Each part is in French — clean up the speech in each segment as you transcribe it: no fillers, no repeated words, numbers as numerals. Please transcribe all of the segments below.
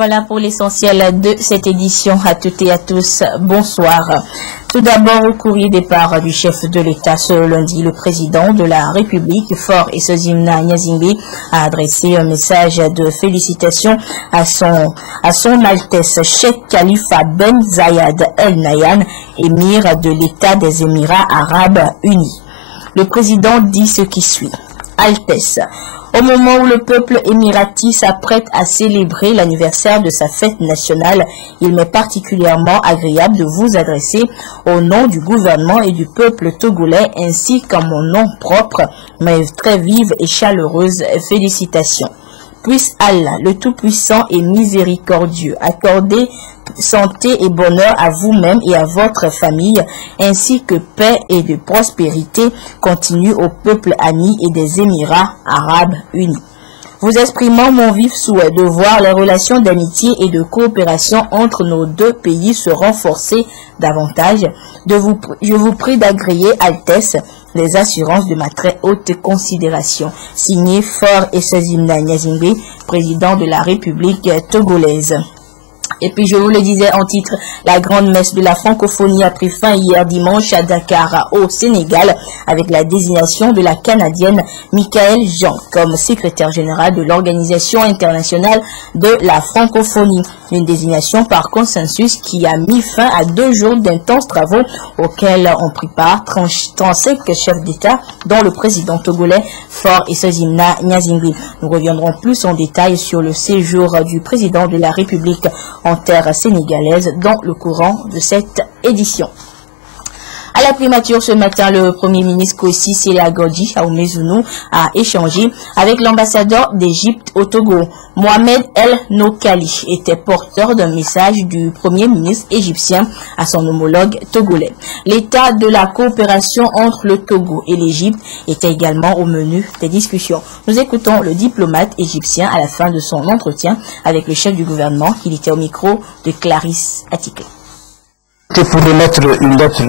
Voilà pour l'essentiel de cette édition. À toutes et à tous, bonsoir. Tout d'abord, au courrier départ du chef de l'État ce lundi, le président de la République, Faure Essozimna Gnazingbe, a adressé un message de félicitations à son Altesse Cheikh Khalifa Ben Zayed El Nahyan, émir de l'État des Émirats Arabes Unis. Le président dit ce qui suit. Altesse. Au moment où le peuple émirati s'apprête à célébrer l'anniversaire de sa fête nationale, il m'est particulièrement agréable de vous adresser au nom du gouvernement et du peuple togolais ainsi qu'en mon nom propre, mes très vives et chaleureuses félicitations. Puisse Allah, le Tout-Puissant et Miséricordieux, accorder santé et bonheur à vous-même et à votre famille, ainsi que paix et de prospérité continue au peuple ami et des Émirats Arabes Unis. Vous exprimant mon vif souhait de voir les relations d'amitié et de coopération entre nos deux pays se renforcer davantage, je vous prie d'agréer, Altesse, les assurances de ma très haute considération. Signé Faure Essozimna Gnazingbe, président de la République togolaise. Et puis, je vous le disais en titre, la grande messe de la francophonie a pris fin hier dimanche à Dakar, au Sénégal, avec la désignation de la Canadienne Michaëlle Jean comme secrétaire générale de l'Organisation internationale de la francophonie. Une désignation par consensus qui a mis fin à 2 jours d'intenses travaux auxquels ont pris part 35 chefs d'État, dont le président togolais Faure Essozimna Gnazingbe. Nous reviendrons plus en détail sur le séjour du président de la République en terre sénégalaise dans le courant de cette édition. À la primature ce matin, le Premier ministre Kwesi Selagodji Aoumezounou a échangé avec l'ambassadeur d'Égypte au Togo. Mohamed El Nokali était porteur d'un message du Premier ministre égyptien à son homologue togolais. L'état de la coopération entre le Togo et l'Égypte était également au menu des discussions. Nous écoutons le diplomate égyptien à la fin de son entretien avec le chef du gouvernement. Il était au micro de Clarisse Atiklé. C'était pour remettre une lettre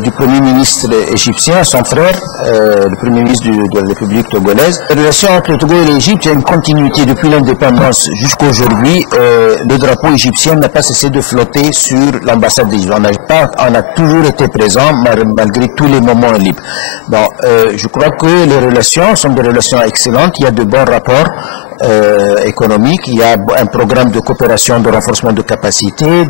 du Premier ministre égyptien à son frère, le Premier ministre de la République togolaise. La relation entre le Togo et l'Égypte, il y a une continuité depuis l'indépendance jusqu'à aujourd'hui. Le drapeau égyptien n'a pas cessé de flotter sur l'ambassade d'Égypte. On a toujours été présent malgré tous les moments libres. Bon, je crois que les relations sont des relations excellentes. Il y a de bons rapports économique, il y a un programme de coopération, de renforcement de capacités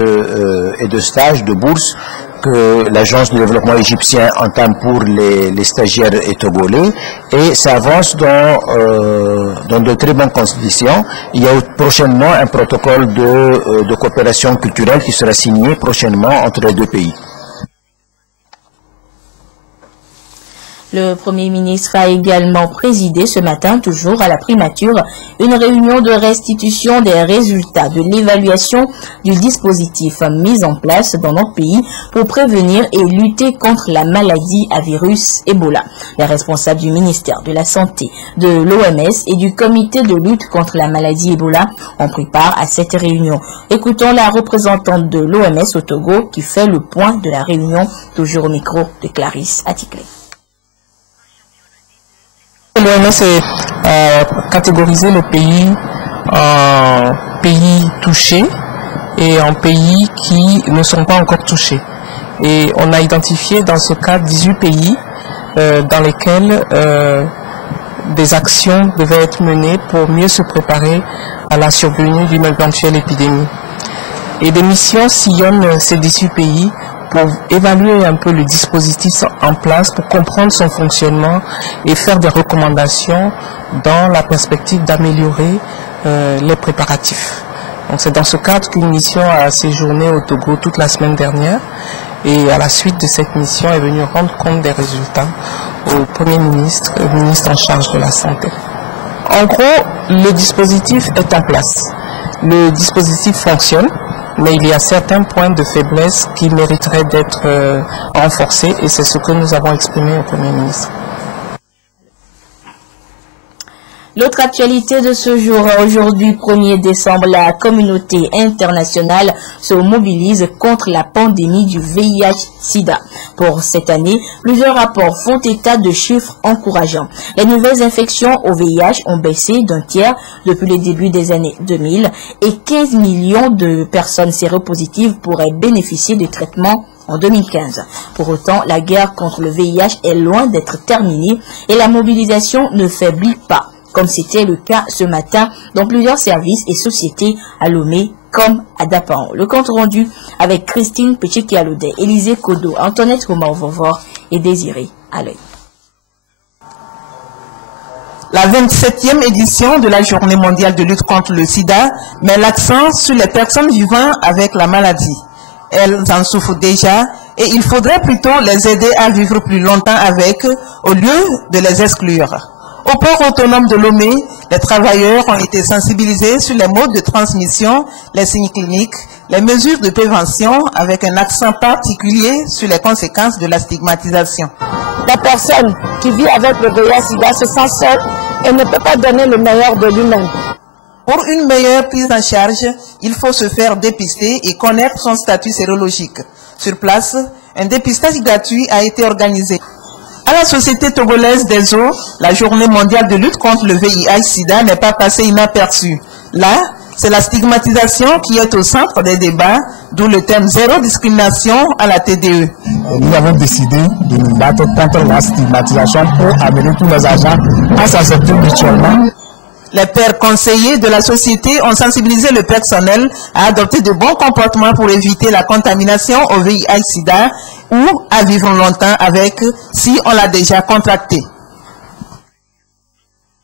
et de stages, de bourses que l'agence de développement égyptien entame pour les stagiaires et togolais, et ça avance dans de très bonnes conditions. Il y a prochainement un protocole de coopération culturelle qui sera signé prochainement entre les deux pays. Le Premier ministre a également présidé ce matin, toujours à la primature, une réunion de restitution des résultats de l'évaluation du dispositif mis en place dans notre pays pour prévenir et lutter contre la maladie à virus Ebola. Les responsables du ministère de la Santé, de l'OMS et du comité de lutte contre la maladie Ebola ont pris part à cette réunion. Écoutons la représentante de l'OMS au Togo qui fait le point de la réunion, toujours au micro de Clarisse Atiklé. L'OMS a catégorisé le pays en pays touchés et en pays qui ne sont pas encore touchés. Et on a identifié dans ce cas 18 pays dans lesquels des actions devaient être menées pour mieux se préparer à la survenue d'une éventuelle épidémie. Et des missions sillonnent ces 18 pays pour évaluer un peu le dispositif en place, pour comprendre son fonctionnement et faire des recommandations dans la perspective d'améliorer les préparatifs. Donc c'est dans ce cadre qu'une mission a séjourné au Togo toute la semaine dernière, et à la suite de cette mission est venue rendre compte des résultats au Premier ministre, au ministre en charge de la Santé. En gros, le dispositif est en place. Le dispositif fonctionne, mais il y a certains points de faiblesse qui mériteraient d'être renforcés, et c'est ce que nous avons exprimé au Premier ministre. L'autre actualité de ce jour, aujourd'hui 1er décembre, la communauté internationale se mobilise contre la pandémie du VIH-Sida. Pour cette année, plusieurs rapports font état de chiffres encourageants. Les nouvelles infections au VIH ont baissé d'un tiers depuis le début des années 2000 et 15 millions de personnes séropositives pourraient bénéficier de traitements en 2015. Pour autant, la guerre contre le VIH est loin d'être terminée et la mobilisation ne faiblit pas, comme c'était le cas ce matin dans plusieurs services et sociétés à Lomé comme à Dapaon. Le compte rendu avec Christine Péché-Kialodé, Élisée Kodo, Antoinette Omar-Vovor et Désiré Aleuil. La 27e édition de la Journée mondiale de lutte contre le sida met l'accent sur les personnes vivant avec la maladie. Elles en souffrent déjà et il faudrait plutôt les aider à vivre plus longtemps avec, au lieu de les exclure. Au port autonome de Lomé, les travailleurs ont été sensibilisés sur les modes de transmission, les signes cliniques, les mesures de prévention avec un accent particulier sur les conséquences de la stigmatisation. La personne qui vit avec le VIH-Sida se sent seule et ne peut pas donner le meilleur de lui-même. Pour une meilleure prise en charge, il faut se faire dépister et connaître son statut sérologique. Sur place, un dépistage gratuit a été organisé. À la Société togolaise des eaux, la journée mondiale de lutte contre le VIH-Sida n'est pas passée inaperçue. Là, c'est la stigmatisation qui est au centre des débats, d'où le thème zéro discrimination à la TDE. Nous avons décidé de nous battre contre la stigmatisation pour amener tous les agents à s'accepter mutuellement. Les pairs conseillers de la société ont sensibilisé le personnel à adopter de bons comportements pour éviter la contamination au VIH-Sida ou à vivre longtemps avec si on l'a déjà contracté.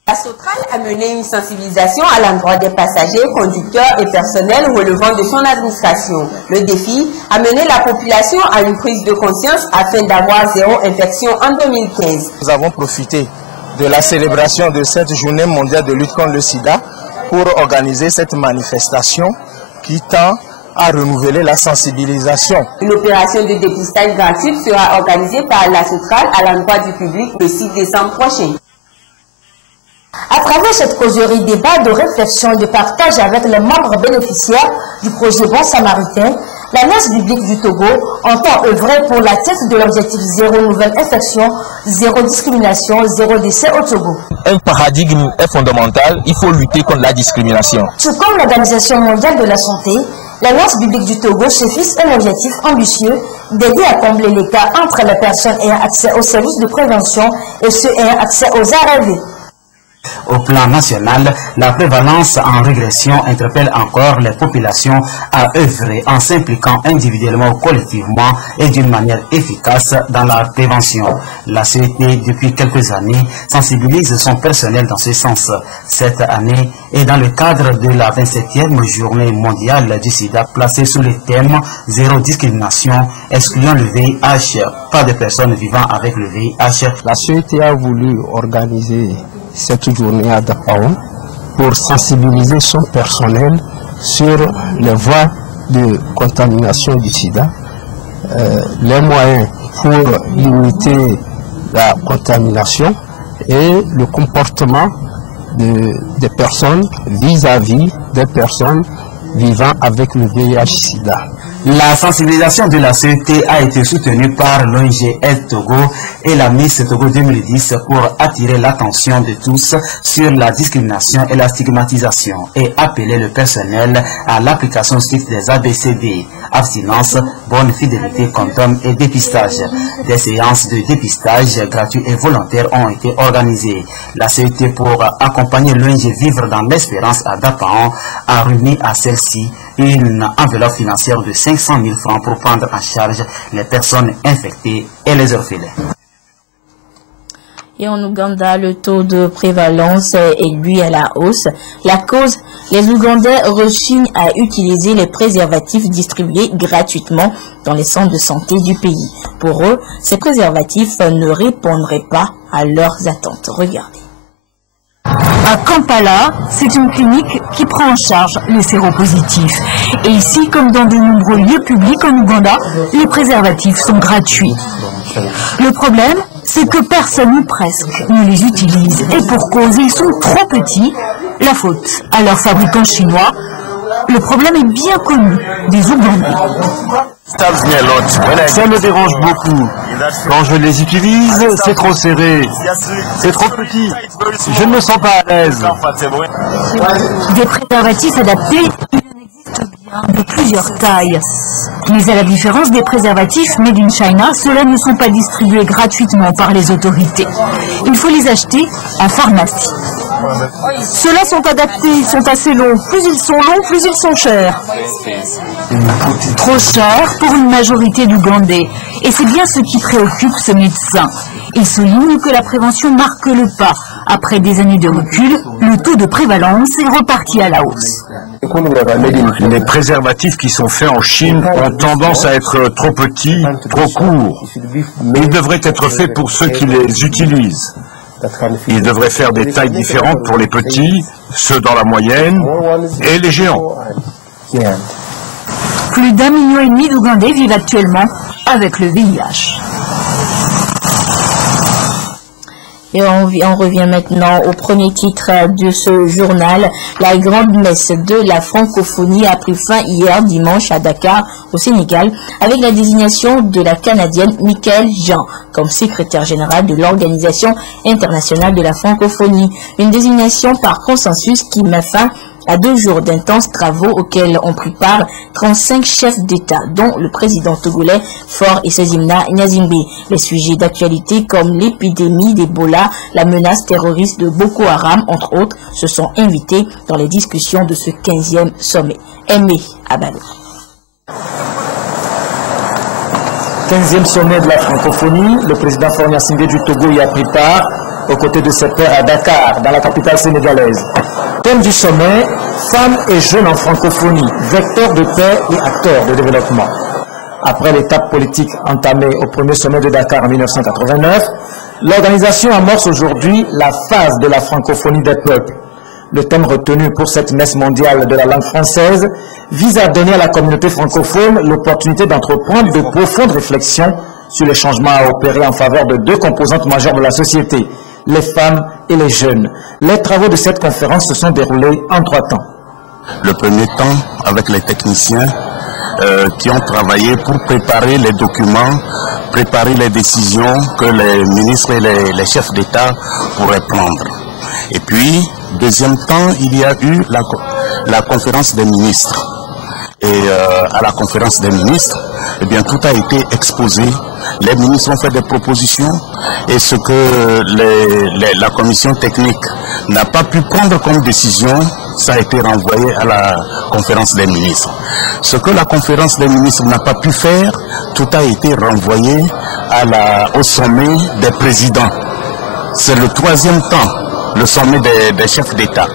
La Sotral a mené une sensibilisation à l'endroit des passagers, conducteurs et personnels relevant de son administration. Le défi a mené la population à une prise de conscience afin d'avoir zéro infection en 2015. Nous avons profité de la célébration de cette journée mondiale de lutte contre le sida pour organiser cette manifestation qui tend à renouveler la sensibilisation. Une opération de dépistage gratuite sera organisée par la Sotral à l'endroit du public le 6 décembre prochain. À travers cette causerie, débat de réflexion et de partage avec les membres bénéficiaires du projet Bon Samaritain, l'Alliance biblique du Togo entend œuvrer pour l'atteinte de l'objectif zéro nouvelle infection, zéro discrimination, zéro décès au Togo. Un paradigme est fondamental, il faut lutter contre la discrimination. Tout comme l'Organisation mondiale de la santé, l'Alliance biblique du Togo se fixe un objectif ambitieux d'aider à combler l'écart entre les personnes ayant accès aux services de prévention et ceux ayant accès aux ARV. Au plan national, la prévalence en régression interpelle encore les populations à œuvrer en s'impliquant individuellement ou collectivement et d'une manière efficace dans la prévention. La CET, depuis quelques années, sensibilise son personnel dans ce sens. Cette année est dans le cadre de la 27e journée mondiale du sida placée sous le thème « Zéro discrimination, excluant le VIH, pas de personnes vivant avec le VIH ». La CET a voulu organiser cette journée à Dapaon pour sensibiliser son personnel sur les voies de contamination du sida, les moyens pour limiter la contamination et le comportement des personnes vis-à-vis des personnes vivant avec le VIH-Sida. La sensibilisation de la CET a été soutenue par l'ONG Aide Togo et la Miss Togo 2010 pour attirer l'attention de tous sur la discrimination et la stigmatisation et appeler le personnel à l'application stricte des ABCD, abstinence, bonne fidélité, condom et dépistage. Des séances de dépistage gratuits et volontaires ont été organisées. La CET, pour accompagner l'ONG Vivre dans l'Espérance à Dapaon, a remis à celle-ci une enveloppe financière de 500 000 francs pour prendre en charge les personnes infectées et les orphelins. Et en Ouganda, le taux de prévalence est lui à la hausse. La cause, les Ougandais rechignent à utiliser les préservatifs distribués gratuitement dans les centres de santé du pays. Pour eux, ces préservatifs ne répondraient pas à leurs attentes. Regardez. À Kampala, c'est une clinique qui prend en charge les séropositifs. Et ici, comme dans de nombreux lieux publics en Ouganda, les préservatifs sont gratuits. Le problème, c'est que personne ou presque ne les utilise. Et pour cause, ils sont trop petits. La faute à leurs fabricants chinois. Le problème est bien connu des Ougandais. Ça me dérange beaucoup. Quand je les utilise, c'est trop serré. C'est trop petit. Je ne me sens pas à l'aise. Des préservatifs adaptés, il en existe bien de plusieurs tailles. Mais à la différence des préservatifs made in China, ceux-là ne sont pas distribués gratuitement par les autorités. Il faut les acheter en pharmacie. Ceux-là sont adaptés, ils sont assez longs. Plus ils sont longs, plus ils sont chers. Trop cher pour une majorité d'Ougandais. Et c'est bien ce qui préoccupe ce médecin. Il souligne que la prévention marque le pas. Après des années de recul, le taux de prévalence est reparti à la hausse. Les préservatifs qui sont faits en Chine ont tendance à être trop petits, trop courts. Ils devraient être faits pour ceux qui les utilisent. Ils devraient faire des tailles différentes pour les petits, ceux dans la moyenne et les géants. Plus d'1,5 million d'Ougandais vivent actuellement avec le VIH. Et on revient maintenant au premier titre de ce journal. La grande messe de la francophonie a pris fin hier dimanche à Dakar, au Sénégal, avec la désignation de la Canadienne Michaëlle Jean comme secrétaire générale de l'Organisation internationale de la francophonie. Une désignation par consensus qui met fin à 2 jours d'intenses travaux auxquels ont pris part 35 chefs d'État, dont le président togolais Faure Essozimna Gnassingbé. Les sujets d'actualité comme l'épidémie d'Ebola, la menace terroriste de Boko Haram, entre autres, se sont invités dans les discussions de ce 15e sommet. Aimé Abalo. 15e sommet de la francophonie, le président Faure Gnassingbé du Togo y a pris part, aux côtés de ses pairs à Dakar, dans la capitale sénégalaise. Thème du sommet, femmes et jeunes en francophonie, vecteurs de paix et acteurs de développement. Après l'étape politique entamée au premier sommet de Dakar en 1989, l'organisation amorce aujourd'hui la phase de la francophonie des peuples. Le thème retenu pour cette messe mondiale de la langue française vise à donner à la communauté francophone l'opportunité d'entreprendre de profondes réflexions sur les changements à opérer en faveur de 2 composantes majeures de la société, les femmes et les jeunes. Les travaux de cette conférence se sont déroulés en 3 temps. Le premier temps avec les techniciens qui ont travaillé pour préparer les documents, préparer les décisions que les ministres et les chefs d'État pourraient prendre. Et puis, deuxième temps, il y a eu la conférence des ministres. Et à la conférence des ministres, eh bien, tout a été exposé. Les ministres ont fait des propositions et ce que la commission technique n'a pas pu prendre comme décision, ça a été renvoyé à la conférence des ministres. Ce que la conférence des ministres n'a pas pu faire, tout a été renvoyé au sommet des présidents. C'est le 3e temps, le sommet des chefs d'État.